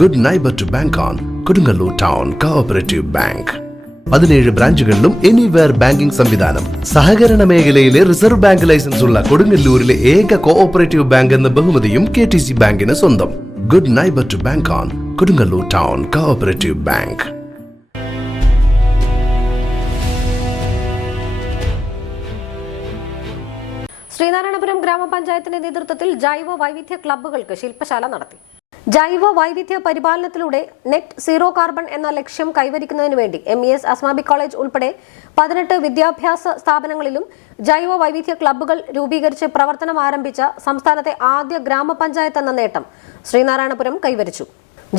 Good neighbour to bank on Kodungallur town cooperative bank. 17 ബ്രാഞ്ചുകളിലും anywhere banking സംവിധാനം. സഹകരണ മേഖലയിലെ റിസർവ് ബാങ്ക് ലൈസൻസ് ഉള്ള കൊടുങ്ങല്ലൂരിലെ ഏക കോഓപ്പറേറ്റീവ് ബാങ്ക് എന്ന ബഹുമതിയും KTC ബാങ്കിന് സ്വന്തം. Good neighbour to bank on Kodungallur town cooperative bank. Sreenarayanapuram ഗ്രാമപഞ്ചായത്തിന്റെ നേതൃത്വത്തിൽ ജൈവ വൈവിധ്യ ക്ലബ്ബുകൾക്ക് ശില്പശാല നടത്തി. ജൈവ വൈവിധ്യ പരിപാലനത്തിലൂടെ നെറ്റ് സീറോ കാർബൺ എന്ന ലക്ഷ്യം കൈവരിക്കുന്നതിനു വേണ്ടി MES അസ്മാബി കോളേജ് ഉൾപ്പെടെ 18 വിദ്യാഭ്യാസ സ്ഥാപനങ്ങളിലും ജൈവ വൈവിധ്യ ക്ലബ്ബുകൾ രൂപീകരിച്ച് പ്രവർത്തനം ആരംഭിച്ച സംസ്ഥാനത്തെ ആദ്യ ഗ്രാമപഞ്ചായത്ത് എന്ന നേട്ടം ശ്രീനാരായണപുരം കൈവരിച്ചു.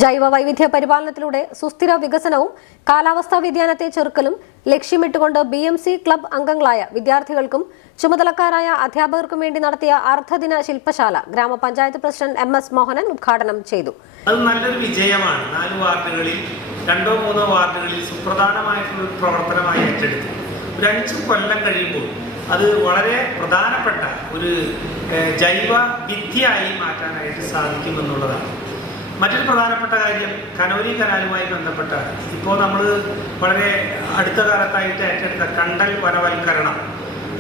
ജൈവ വൈവിധ്യ പരിപാലനത്തിലൂടെ സുസ്ഥിര വികസനവും കാലാവസ്ഥാ വ്യതിയാനത്തെ ചെറുക്കലും ലക്ഷ്യമിട്ടുകൊണ്ട് BMC ക്ലബ് അംഗങ്ങളായ വിദ്യാർത്ഥികൾക്കും ചുമതലക്കാരായ അധ്യാപകർക്കും വേണ്ടി നടത്തിയ അർദ്ധദിന ശില്പശാല ഗ്രാമപഞ്ചായത്ത് പ്രസിഡന്റ് MS മോഹനൻ ഉദ്ഘാടനം ചെയ്തു. അത് നല്ലൊരു വിജയമാണ്. 4 വാർഡുകളിൽ 2-3 വാർഡുകളിൽ സുപ്രധാനമായിട്ടുള്ള പ്രവർത്തനമായി ഏറ്റെടുത്തു. ഒരു 5 കൊല്ലം കഴിയുമ്പോൾ അത് വളരെ പ്രധാനപ്പെട്ട ഒരു ജൈവ വിദ്യയായി മാറ്റാനായിട്ട് സാധിക്കുമെന്നുള്ളതാണ്. മറ്റൊരു പ്രധാനപ്പെട്ട കാര്യം കനോലി കനാലുമായി ബന്ധപ്പെട്ട ഇപ്പോൾ നമ്മൾ വളരെ അടുത്ത കാലത്തായിട്ട് ഏറ്റെടുത്ത കണ്ടൽ വനവൽക്കരണം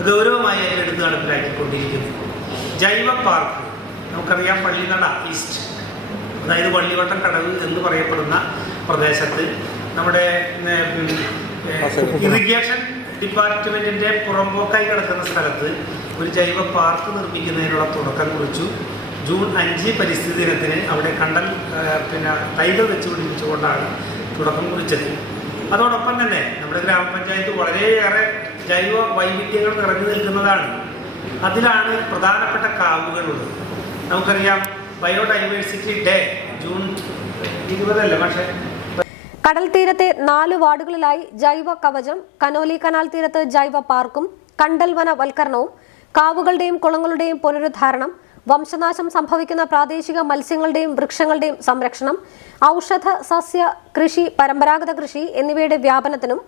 ഗൗരവമായി ഏറ്റെടുത്ത് നടപ്പിലാക്കിക്കൊണ്ടിരിക്കുന്നു. ജൈവ പാർക്ക് നമുക്കറിയാം, പള്ളിനട ഈസ്റ്റ്, അതായത് വള്ളിവട്ടം കടവ് എന്ന് പറയപ്പെടുന്ന പ്രദേശത്ത് നമ്മുടെ ഇറിഗേഷൻ ഡിപ്പാർട്ട്മെൻറ്റിൻ്റെ പുറമ്പോക്കായി കിടക്കുന്ന സ്ഥലത്ത് ഒരു ജൈവ പാർക്ക് നിർമ്മിക്കുന്നതിനുള്ള തുടക്കം കുറിച്ചു. ജൂൺ 5 പരിസ്ഥിതി ദിനത്തിന് അവിടെ കണ്ടൽ തൈകൾ വെച്ച് പിടിപ്പിച്ചുകൊണ്ടാണ് തുടക്കം കുറിച്ചത്. അതോടൊപ്പം തന്നെ നമ്മുടെ ഗ്രാമപഞ്ചായത്ത് വളരെയേറെ ജൈവ വൈവിധ്യങ്ങൾ നിറഞ്ഞു നിൽക്കുന്നതാണ്. അതിലാണ് പ്രധാനപ്പെട്ട കാവുകളുള്ളത്. നമുക്കറിയാം, ബയോഡൈവേഴ്സിറ്റി ഡേ ജൂൺ 20 പക്ഷേ കടൽ തീരത്തെ 4 വാർഡുകളിലായി ജൈവ കവചം, കനോലി കനാൽ തീരത്ത് ജൈവ പാർക്കും കണ്ടൽ വനവൽക്കരണവും, കാവുകളുടെയും കുളങ്ങളുടെയും പുനരുദ്ധാരണം, വംശനാശം സംഭവിക്കുന്ന പ്രാദേശിക മത്സ്യങ്ങളുടെയും വൃക്ഷങ്ങളുടെയും സംരക്ഷണം, ഔഷധ സസ്യ കൃഷി, പരമ്പരാഗത കൃഷി എന്നിവയുടെ വ്യാപനത്തിനും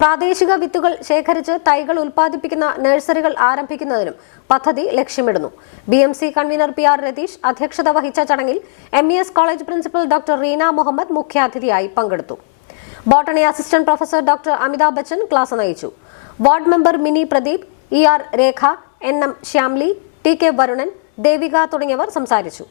പ്രാദേശിക വിത്തുകൾ ശേഖരിച്ച് തൈകൾ ഉൽപ്പാദിപ്പിക്കുന്ന നഴ്സറികൾ ആരംഭിക്കുന്നതിനും പദ്ധതി ലക്ഷ്യമിടുന്നു. BMC കൺവീനർ PR രതീഷ് അധ്യക്ഷത വഹിച്ച ചടങ്ങിൽ MES college principal doctor Reena Muhammad മുഖ്യാതിഥിയായി പങ്കെടുത്തു. Botany assistant professor doctor Amitabh Bachchan class നയിച്ചു. Ward member Mini Pradeep, ER Rekha, NM Shyamli, TK Varunan, Devika തുടങ്ങിയവർ സംസാരിച്ചു.